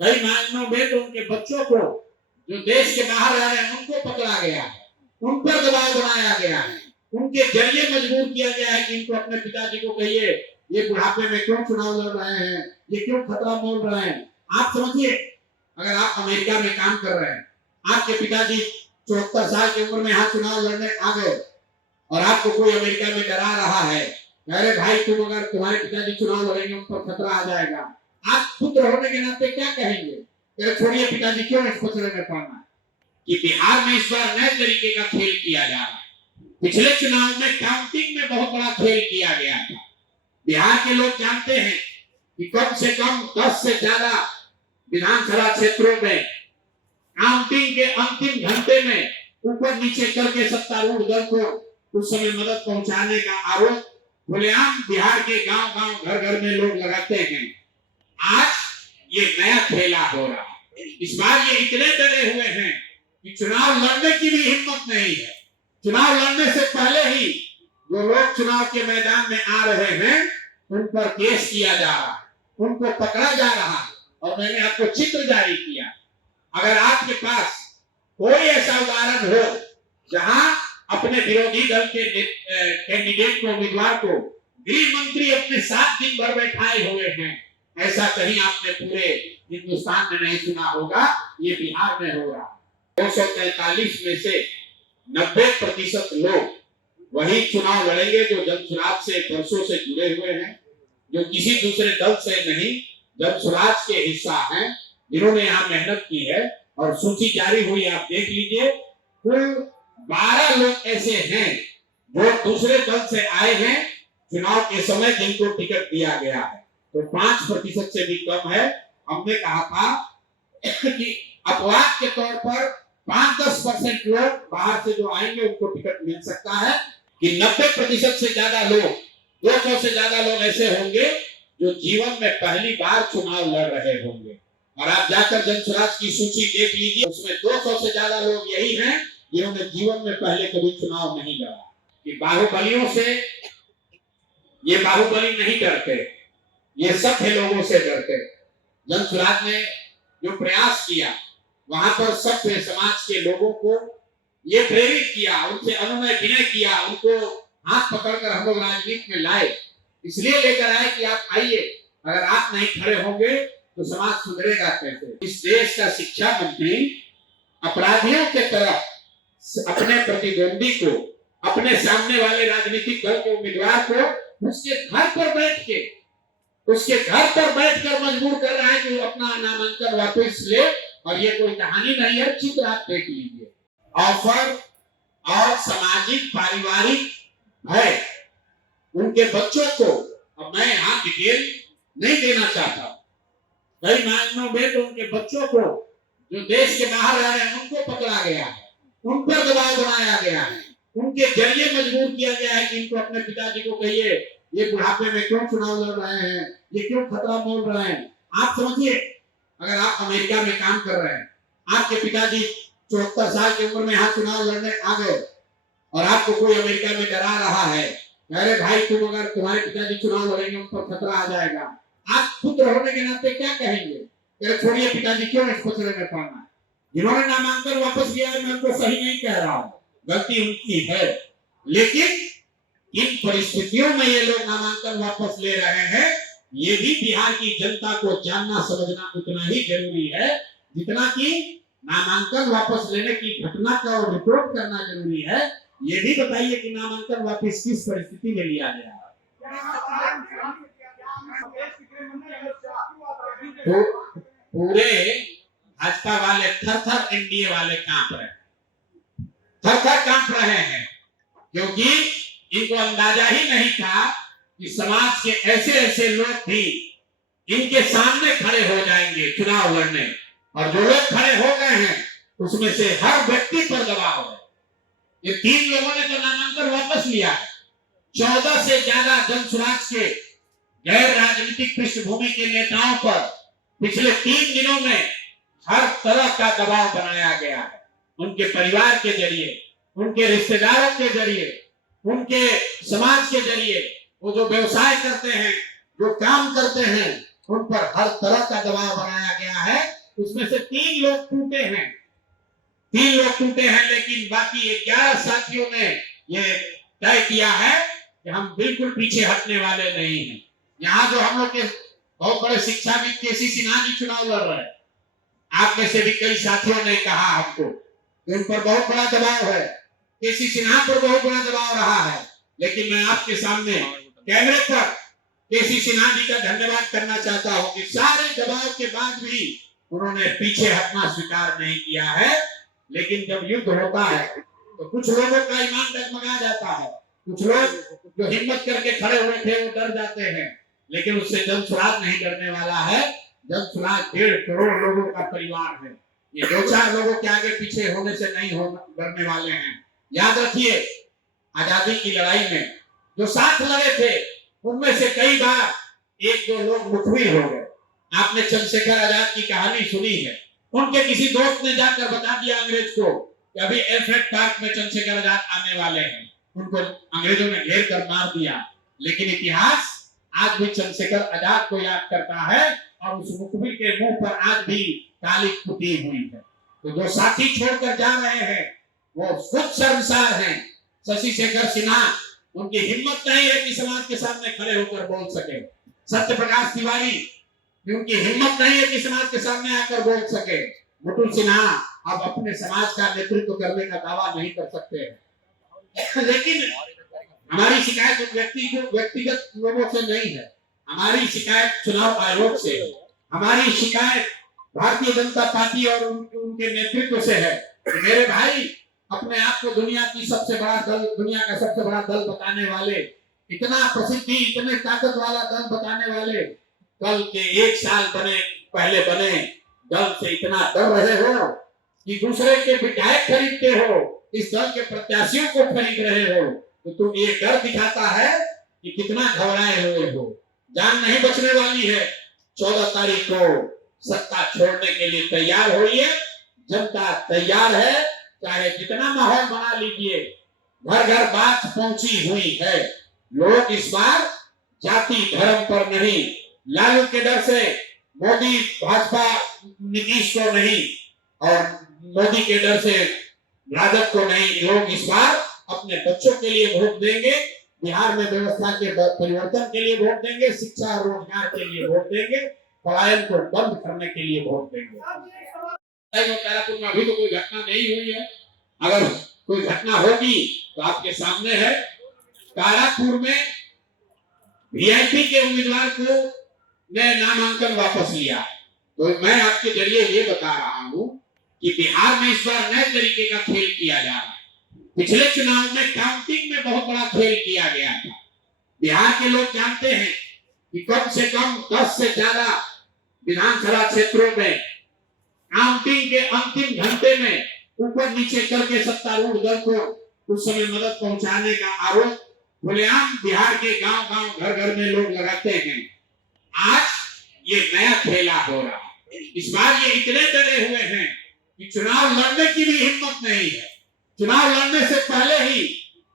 कई मामलों में तो उनके बच्चों को जो देश के बाहर रह रहे हैं उनको पकड़ा गया है, उन पर दबाव बनाया गया है, उनके जरिए मजबूर किया गया है कि इनको अपने पिताजी को कहिए ये बुढ़ापे में क्यों चुनाव लड़ रहे हैं, ये क्यों खतरा मोल रहे हैं। आप समझिए, अगर आप अमेरिका में काम कर रहे हैं, आपके पिताजी 74 साल की उम्र में यहाँ चुनाव लड़ने आ गए और आपको कोई अमेरिका में डरा रहा है, अरे भाई तुम अगर तुम्हारे पिताजी चुनाव लड़ेंगे उन पर खतरा आ जाएगा, आप पुत्र होने के नाते क्या कहेंगे? छोड़िए पिताजी क्यों इस खतरे में पड़ना है। कि बिहार में इस बार नए तरीके का खेल किया जा रहा है। पिछले चुनाव में काउंटिंग में बहुत बड़ा खेल किया गया था। बिहार के लोग जानते हैं कि कम से कम 10 से ज्यादा विधानसभा क्षेत्रों में काउंटिंग के अंतिम घंटे में ऊपर नीचे करके सत्तारूढ़ दल को उस समय मदद पहुंचाने का आरोप खुलेआम बिहार के गांव गांव घर घर में लोग लगाते हैं। आज ये नया खेला हो रहा है। इस बार ये इतने डरे हुए हैं कि चुनाव लड़ने की भी हिम्मत नहीं है। चुनाव लड़ने से पहले ही जो लोग चुनाव के मैदान में आ रहे हैं उन पर केस किया जा रहा है, उनको पकड़ा जा रहा है। और मैंने आपको चित्र जारी किया। अगर आपके पास कोई ऐसा उदाहरण हो जहां अपने विरोधी दल के कैंडिडेट को, उम्मीदवार को गृह मंत्री अपने साथ दिन भर बैठाए हुए हैं, ऐसा कहीं आपने पूरे हिंदुस्तान में नहीं सुना होगा। ये बिहार में हो रहा है। 243 में से 90% लोग वही चुनाव लड़ेंगे जो जनसुराज से वर्षों से जुड़े हुए हैं, जो किसी दूसरे दल से नहीं, जनसुराज के हिस्सा हैं, जिन्होंने यहाँ मेहनत की है। और सूची जारी हुई, आप देख लीजिए, कुल 12 लोग ऐसे हैं जो दूसरे दल से आए हैं चुनाव के समय, जिनको टिकट दिया गया है। तो 5% से भी कम है। हमने कहा था कि अपवाद के तौर पर 5-10% लोग बाहर से जो आएंगे उनको टिकट मिल सकता है, कि 90% से ज्यादा लोग, 200 से ज्यादा लोग ऐसे होंगे जो जीवन में पहली बार चुनाव लड़ रहे होंगे। और आप जाकर जनसुराज की सूची देख लीजिए, उसमें 200 से ज्यादा लोग यही हैं जिन्होंने जीवन में पहले कभी चुनाव नहीं लड़ा। कि बाहुबलियों से ये बाहुबली नहीं डरते, ये सभ्य लोगों से डरते। जनसुराज ने जो प्रयास किया वहां पर सभ्य समाज के लोगों को ये प्रेरित किया, उनसे अनुनय विनय किया, उनको हाथ पकड़कर हम लोग राजनीति में लाए। इसलिए लेकर आए कि आप आइए, अगर आप नहीं खड़े होंगे तो समाज सुधरेगा कैसे। इस देश का शिक्षा मंत्री अपराधियों के तरफ अपने प्रतिद्वंदी को, अपने सामने वाले राजनीतिक दल के उम्मीदवार को उसके घर पर बैठकर मजबूर कर रहा है कि अपना नामांकन वापस ले। और ये कोई कहानी नहीं है, चित्र आप देख लीजिए। ऑफर और सामाजिक पारिवारिक भय उनके बच्चों को, अब मैं यहाँ डिटेल नहीं देना चाहता, कई मामलों में तो उनके बच्चों को जो देश के बाहर रह रहे हैं उनको पकड़ा गया है, उन पर दबाव बनाया गया है, उनके जरिए मजबूर किया गया है कि इनको अपने पिताजी को कहिए ये बुढ़ापे में क्यों चुनाव लड़ रहे हैं, ये क्यों खतरा मोल रहे हैं। आप समझिए, अगर आप अमेरिका में काम कर रहे हैं, आपके पिताजी 74 साल की उम्र में यहाँ चुनाव लड़ने आ गए और आपको कोई अमेरिका में डरा रहा है, अरे भाई तुम अगर तुम्हारे पिताजी चुनाव लड़ेंगे उन पर खतरा आ जाएगा, आप पुत्र होने के नाते क्या कहेंगे? छोड़िए पिताजी क्यों इस खतरे में पड़ना है। जिन्होंने नामांकन वापस लिया है, मैं उनको सही नहीं कह रहा हूँ, गलती उनकी है, लेकिन इन परिस्थितियों में ये लोग नामांकन वापस ले रहे हैं, ये भी बिहार की जनता को जानना समझना उतना ही जरूरी है जितना कि नामांकन वापस लेने की घटना का रिपोर्ट करना जरूरी है। ये भी बताइए कि नामांकन वापस किस परिस्थिति में लिया गया। तो पूरे भाजपा वाले थर एनडीए वाले कांप रहे हैं, क्योंकि इनको अंदाजा ही नहीं था कि समाज के ऐसे लोग भी इनके सामने खड़े हो जाएंगे चुनाव लड़ने। और जो लोग खड़े हो गए हैं उसमें से हर व्यक्ति पर दबाव है। ये 3 लोगों ने जो नामांकन वापस लिया है, 14 से ज्यादा जनसुराज के गैर राजनीतिक पृष्ठभूमि के नेताओं पर पिछले 3 दिनों में हर तरह का दबाव बनाया गया है। उनके परिवार के जरिए, उनके रिश्तेदारों के जरिए, उनके समाज के जरिए, वो जो व्यवसाय करते हैं, जो काम करते हैं, उन पर हर तरह का दबाव बनाया गया है। उसमें से 3 लोग टूटे हैं, 3 लोग टूटे हैं, लेकिन बाकी 11 साथियों ने ये तय किया है कि हम बिल्कुल पीछे हटने वाले नहीं हैं। यहाँ जो हम लोग के बहुत बड़े शिक्षाविद केसी सिन्हा जी चुनाव लड़ रहे हैं, आप में से भी कई साथियों ने कहा हमको कि उन पर बहुत बड़ा दबाव है, केसी सिन्हा पर बहुत बड़ा दबाव रहा है, लेकिन मैं आपके सामने कैमरे पर केसी सिन्हा जी का धन्यवाद करना चाहता हूं कि सारे दबाव के बाद भी उन्होंने पीछे हटना स्वीकार नहीं किया है। लेकिन जब युद्ध होता है तो कुछ लोगों का ईमान डगमगा जाता है, कुछ लोग जो हिम्मत करके खड़े हुए थे वो डर जाते हैं, लेकिन उससे जनसुराज नहीं डरने वाला है। जनसुराज 1.5 करोड़ लोगों का परिवार है, ये 2-4 लोगों के आगे पीछे होने से नहीं डरने वाले हैं। याद रखिए, आजादी की लड़ाई में जो साथ लड़े थे उनमें से कई बार 1-2 लोग मुखबिर हो गए। आपने चंद्रशेखर आजाद की कहानी सुनी है, उनके किसी दोस्त ने जाकर बता दिया अंग्रेज को कि अभी एफएट पार्क में चंद्रशेखर आजाद आने वाले हैं, उनको अंग्रेजों ने घेर कर मार दिया। लेकिन इतिहास आज भी चंद्रशेखर आजाद को याद करता है और उस मुखबिर के मुंह पर आज भी काली पुती हुई है। तो जो साथी छोड़कर जा रहे हैं वो खुद शर्मसार हैं। शशि शेखर सिन्हा, उनकी हिम्मत नहीं है कि समाज के सामने खड़े होकर बोल सके। सत्य प्रकाश तिवारी, उनकी हिम्मत नहीं है कि समाज के सामने आकर बोल सके। मुटुल सिन्हा अब अपने समाज का नेतृत्व करने का दावा नहीं कर सकते हैं। लेकिन हमारी शिकायत व्यक्तिगत लोगों से नहीं है, हमारी शिकायत चुनाव आयोग से है, हमारी शिकायत भारतीय जनता पार्टी और उनके नेतृत्व से है। मेरे भाई, अपने आप को दुनिया का सबसे बड़ा दल बताने वाले, इतना प्रसिद्धि, इतने ताकत वाला दल बताने वाले, कल के 1 साल पहले बने दल से इतना डर रहे हो कि दूसरे के विधायक खरीदते हो, इस दल के प्रत्याशियों को खरीद रहे हो, तो तुम ये डर दिखाता है कि कितना घबराए हुए हो। जान नहीं बचने वाली है। 14 तारीख को सत्ता छोड़ने के लिए तैयार होइए, जनता तैयार है, चाहे जितना माहौल बना लीजिए। घर घर बात पहुंची हुई है। लोग इस बार जाति धर्म पर नहीं, लालू के डर से मोदी भाजपा नीतीश को नहीं और मोदी के डर से राजद को नहीं, लोग इस बार अपने बच्चों के लिए वोट देंगे, बिहार में व्यवस्था के परिवर्तन के लिए वोट देंगे, शिक्षा और रोजगार के लिए वोट देंगे, पलायन को बंद करने के लिए वोट देंगे। तारापुर में अभी तो कोई घटना नहीं हुई है, अगर कोई घटना होगी तो आपके सामने है। तारापुर में वीआईपी के उम्मीदवार को ने नामांकन वापस लिया है। तो मैं आपके जरिए ये बता रहा हूं कि बिहार में इस बार नए तरीके का खेल किया जा रहा है। पिछले चुनाव में काउंटिंग में बहुत बड़ा खेल किया गया था। बिहार के लोग जानते हैं कि कम से कम 10 से ज्यादा विधानसभा क्षेत्रों में काउंटिंग के अंतिम घंटे में ऊपर नीचे करके सत्तारूढ़ दल को उस समय मदद पहुंचाने का आरोप खुलेआम बिहार के गांव-गांव, घर-घर में लोग लगाते हैं। आज ये नया खेला हो रहा है। इस बार ये इतने डरे हुए हैं कि चुनाव लड़ने की भी हिम्मत नहीं है। चुनाव लड़ने से पहले ही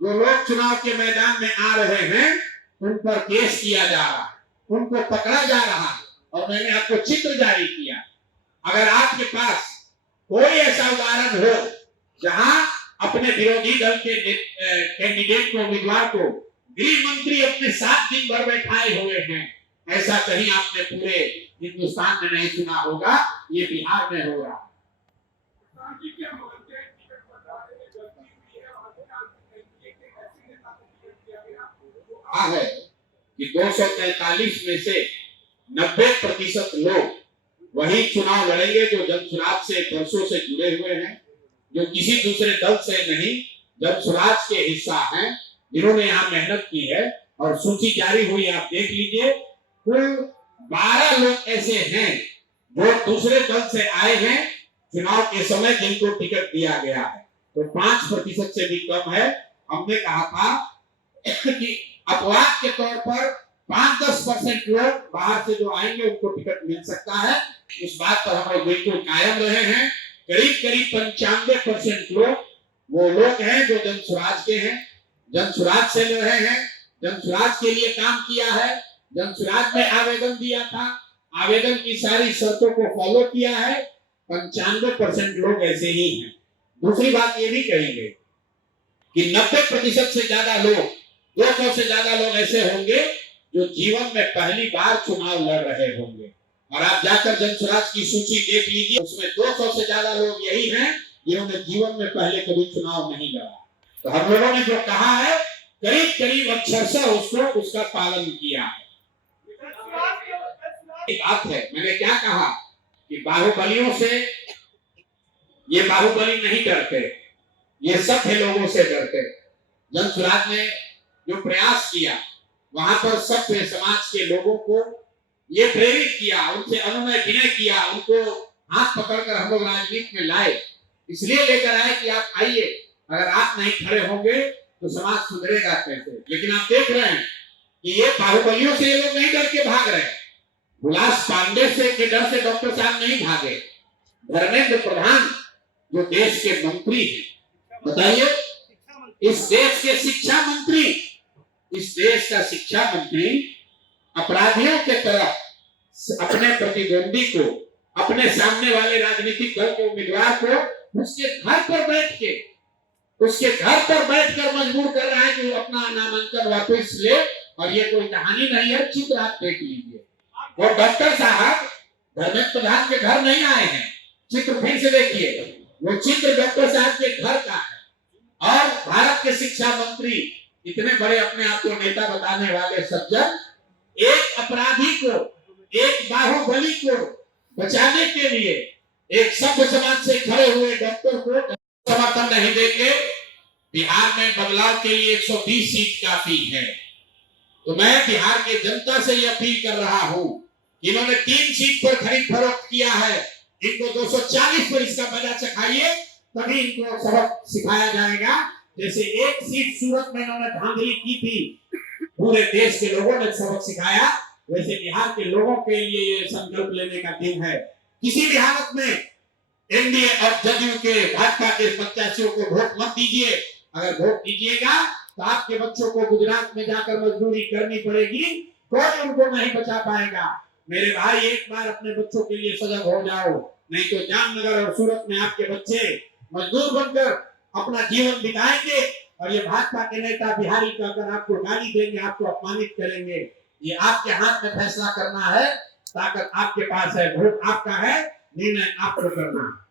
जो लोग चुनाव के मैदान में आ रहे हैं उन पर केस किया जा रहा है, उनको पकड़ा जा रहा है। और मैंने आपको चित्र जारी किया। अगर आपके पास कोई ऐसा उदाहरण हो जहां अपने विरोधी दल के कैंडिडेट को, उम्मीदवार को गृह मंत्री अपने साथ दिन भर बैठाए हुए हैं, ऐसा कहीं आपने पूरे हिंदुस्तान में नहीं सुना होगा। ये बिहार में हो रहा है। है कि 243 में से 90% लोग वही चुनाव लड़ेंगे जो जनसुराज से वर्षों से जुड़े हुए हैं, जो किसी दूसरे दल से नहीं, जनसुराज के हिस्सा हैं, जिन्होंने यहाँ मेहनत की है। और सूची जारी हुई, आप देख लीजिए, कुल 12 लोग ऐसे हैं जो दूसरे दल से आए हैं चुनाव के समय, जिनको टिकट दिया गया है। तो 5% से भी कम है। हमने कहा था कि अपवाद के तौर पर 5-10% लोग बाहर से जो आएंगे उनको टिकट मिल सकता है। उस बात पर हम लोग बिल्कुल कायम रहे हैं। करीब 95% लोग वो लोग हैं जो जनसुराज के हैं, जनसुराज से रहे हैं, जनसुराज के लिए काम किया है, जनसुराज में आवेदन दिया था, आवेदन की सारी शर्तों को फॉलो किया है, 95% लोग ऐसे ही हैं। दूसरी बात ये भी कहेंगे कि 90% से ज्यादा लोग, 200 से ज्यादा लोग ऐसे होंगे जो जीवन में पहली बार चुनाव लड़ रहे होंगे। और आप जाकर जनस्वराज की सूची देख लीजिए, उसमें 200 से ज्यादा लोग यही हैं जिन्होंने जीवन में पहले कभी चुनाव नहीं लड़ा। तो हम लोगों ने जो कहा है, करीब करीब अक्षरशः उसका पालन किया है। बात है, मैंने क्या कहा कि बाहुबलियों से ये बाहुबली नहीं डरते, ये सभ्य लोगों से डरते। जनस्वराज ने जो प्रयास किया, वहां पर सभ्य समाज के लोगों को ये प्रेरित किया, उनसे अनुनय विनय किया, उनको हाथ पकड़कर हम लोग राजनीति में लाए। इसलिए लेकर आए कि आप आइए, अगर आप नहीं खड़े होंगे तो समाज सुधरेगा कैसे। लेकिन आप देख रहे हैं कि ये बाहुबलियों से ये लोग नहीं डर के भाग रहे। हुलास पांडे से के डर से डॉक्टर साहब नहीं भागे। धर्मेंद्र प्रधान जो देश के मंत्री हैं, बताइए, इस देश के शिक्षा मंत्री, इस देश का शिक्षा मंत्री अपराधियों के तरफ अपने प्रतिद्वंदी को, अपने सामने वाले राजनीतिक दल के उम्मीदवार को उसके घर पर बैठकर मजबूर कर रहा है कि वो अपना नामांकन वापस ले। और ये कोई कहानी नहीं है, चित्र आप देख लीजिए। और डॉक्टर साहब धर्मेंद्र प्रधान के घर नहीं आए हैं, चित्र फिर से देखिए, वो चित्र डॉक्टर साहब के घर का है। और भारत के शिक्षा मंत्री, इतने बड़े अपने आप को नेता बताने वाले सज्जन, एक अपराधी को, एक बाहुबली को बचाने के लिए एक सभ्य समाज से खड़े हुए डॉक्टर को समर्थन नहीं देंगे। बिहार में बदलाव के लिए 120 सीट काफी है। तो मैं बिहार के जनता से ये अपील कर रहा हूं, इन्होंने 3 सीट पर खरीद फरोख्त किया है, इनको 240 पर इसका मजा चखाइए, तभी इनको सबक सिखाया जाएगा। जैसे एक सीट सूरत में इन्होंने धांधली की थी, पूरे देश के लोगों ने सबक सिखाया, वैसे बिहार के लोगों के लिए ये संकल्प लेने का दिन है। किसी भी हालत में एनडीए और जदयू के, भाजपा के प्रत्याशियों को वोट मत दीजिए। अगर वोट दीजिएगा तो आपके बच्चों को गुजरात में जाकर मजदूरी करनी पड़ेगी, कोई उनको नहीं बचा पाएगा। मेरे भाई, एक बार अपने बच्चों के लिए सजग हो जाओ, नहीं तो जामनगर और सूरत में आपके बच्चे मजदूर बनकर अपना जीवन बिताएंगे। और ये भाजपा के नेता बिहारी का अगर आपको गाली देंगे, आपको अपमानित करेंगे। ये आपके हाथ में फैसला करना है, ताकत आपके पास है, वोट आपका है, निर्णय आपको करना है।